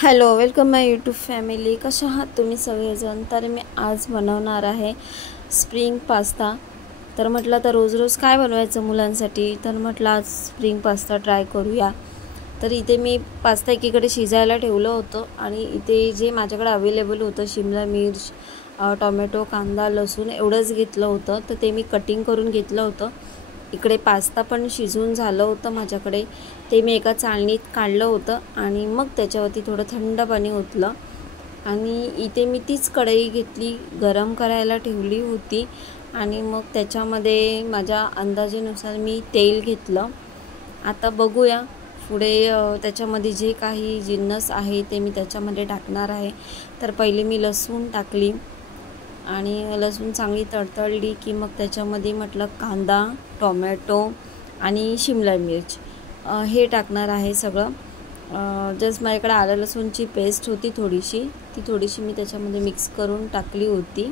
Hello, welcome माय YouTube family. कशा आहात तुम्ही सगळेजण? तर मी आज बनवणार आहे स्प्रिंग पास्ता. तर म्हटलं तर रोज रोज काय बनवायचं मुलांसाठी, तर म्हटलं आज स्प्रिंग पास्ता ट्राय करूया. तर इथे मी पास्ता एकीकडे शिजायला ठेवलं होतं आणि इथे जे माझ्याकडे अवेलेबल होतं शिमला मिर्च, टोमॅटो, कांदा, लसूण एवढंच घेतलं होतं. तर ते मी कटिंग करून घेतलं होतं. इकडे पास्ता पण शिजून झालं होतं माझ्याकडे. ते मी एका चाळणीत काढलं होतं आणि मग त्याच्यावरती थोडं थंड पाणी ओतलं आणि इथे मी तीच कढई घेतली, गरम करायला ठेवली होती आणि मग त्याच्यामध्ये माझ्या अंदाजानुसार मी तेल घेतलं. आता बघूया पुढे त्याच्यामध्ये जे काही जिन्नस आहे ते मी त्याच्यामध्ये टाकणार आहे. तर पहिले मी लसूण टाकली आणि लसूण चांगली तडतडली की मग त्याच्यामध्ये म्हटलं कांदा, टोमॅटो आणि शिमला मिर्च हे टाकणार आहे सगळं. जस्ट माझ्याकडे आलं लसूणची पेस्ट होती ती थोडीशी मी त्याच्यामध्ये मिक्स करून टाकली होती.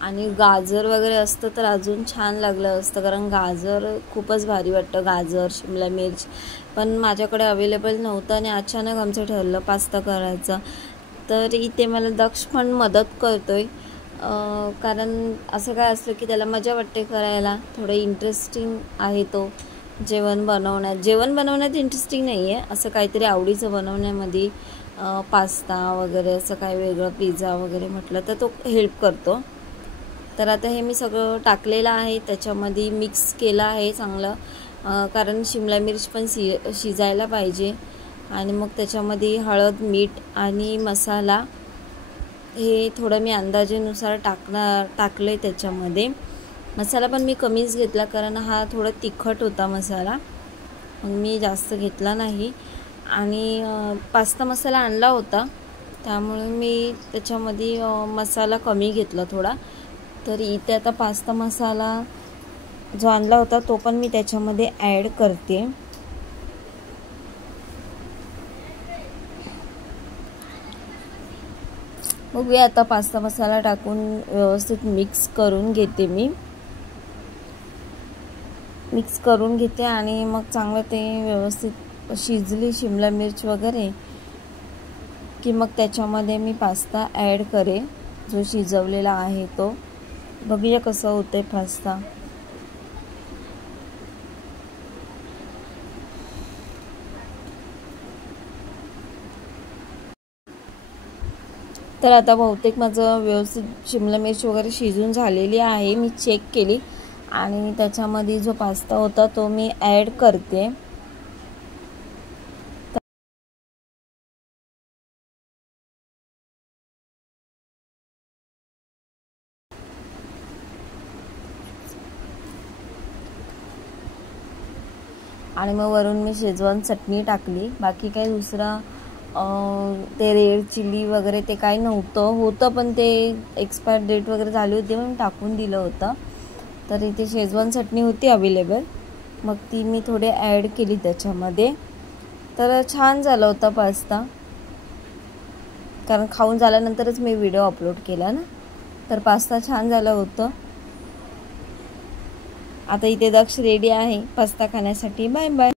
आणि गाजर वगैरे असतं तर अजून छान लागलं असतं, कारण गाजर खूपच भारी वाटतं, गाजर, शिमला मिर्च. पण माझ्याकडे अवेलेबल नव्हतं आणि अचानक आमचं ठरलं पास्ता करायचं. तर इथे मला दक्ष पण मदत करतोय, कारण असं काय असलं की त्याला मजा वाटते करायला. थोडं इंटरेस्टिंग आहे तो जेवण बनवण्यात इंटरेस्टिंग नाही आहे, असं काहीतरी आवडीचं बनवण्यामध्ये. पास्ता वगैरे असं काय वेगळं, पिझ्झा वगैरे म्हटलं तर तो हेल्प करतो. तर आता हे मी सगळं टाकलेलं आहे, त्याच्यामध्ये मिक्स केलं आहे चांगलं, कारण शिमला मिर्च पण शिजायला पाहिजे. आणि मग त्याच्यामध्ये हळद, मीठ आणि मसाला हे थोडं मी अंदाजेनुसार टाकले त्याच्यामध्ये. मसाला पण मी कमीच घेतला, कारण हा थोडा तिखट होता मसाला, मग मी जास्त घेतला नाही. आणि पास्ता मसाला आणला होता त्यामुळे मी त्याच्यामध्ये मसाला कमी घेतला थोडा. तर इथे आता पास्ता मसाला जो आणला होता तो पण मी त्याच्यामध्ये ॲड करते. बघूया, आता पास्ता मसाला टाकून व्यवस्थित मिक्स करून घेते आणि मग चांगलं ते व्यवस्थित शिजली शिमला मिर्च वगैरे की मग त्याच्यामध्ये मी पास्ता ॲड करेन जो शिजवलेला आहे तो. बघूया कसं होतंय पास्ता. तर आता बहुतेक माझं व्यवस्थित शिमला मिर्च वगैरे शिजून झालेली आहे. मी चेक केली आणि त्याच्यामध्ये जो पास्ता होता तो मी ॲड करते. आणि मग वरून मी शेजवान चटणी टाकली. बाकी काही दुसरा ते रेड चिली वगैरे ते काही होतं पण ते एक्सपायर डेट वगैरे झाली होती म्हणून टाकून दिलं होतं. तर इथे शेजवान चटणी होती अवेलेबल, मग ती मी थोडे ॲड केली त्याच्यामध्ये. तर छान झाला होता पास्ता, कारण खाऊन झाल्यानंतरच मी व्हिडिओ अपलोड केला ना. तर पास्ता छान झालं होतं. आता इथे दक्ष रेडी आहे पास्ता खाण्यासाठी. Bye bye.